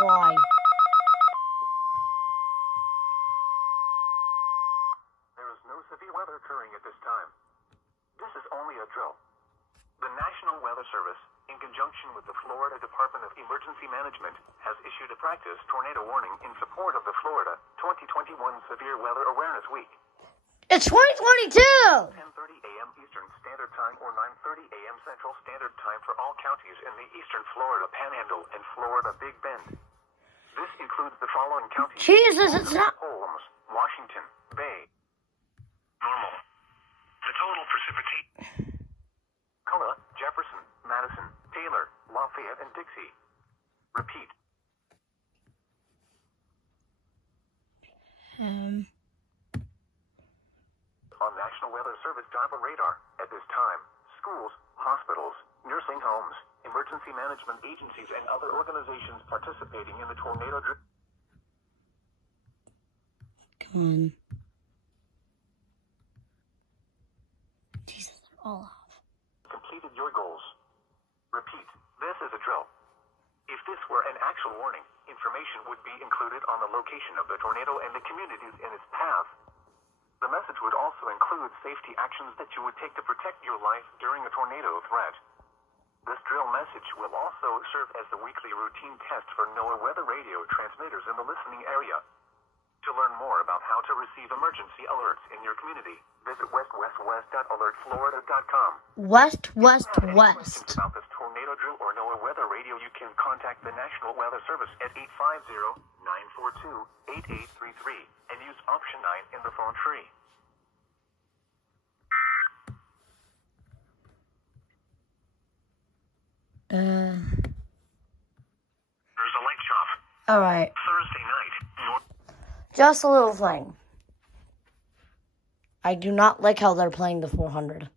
Why? There is no severe weather occurring at this time. This is only a drill. The National Weather Service, in conjunction with the Florida Department of Emergency Management, has issued a practice tornado warning in support of the Florida 2021 Severe Weather Awareness Week. It's 2022! 10:30 a.m. Eastern Standard Time or 9:30 a.m. Central Standard Time for all counties in the eastern Florida Panhandle and Florida Big Bend. This includes the following counties: Jesus, it's not... Holmes, Washington, Bay. Normal. The total precipitation: Cullah, Jefferson, Madison, Taylor, Lafayette, and Dixie. Repeat. On National Weather Service Doppler radar, at this time, schools, hospitals, nursing homes, emergency management agencies, and other organizations participating in the tornado drill. Come on. Jesus, they're all off. Completed your goals. Repeat, this is a drill. If this were an actual warning, information would be included on the location of the tornado and the communities in its path. The message would also include safety actions that you would take to protect your life during a tornado threat. This drill message will also serve as the weekly routine test for NOAA weather radio transmitters in the listening area. To learn more about how to receive emergency alerts in your community, visit westwest.alertflorida.com. West. Any questions about this tornado drill or NOAA weather radio, you can contact the National Weather Service at 850-942-8833 and use option 9 in the phone tree. There's a light shop. Alright. Thursday night. Just a little thing. I do not like how they're playing the 400.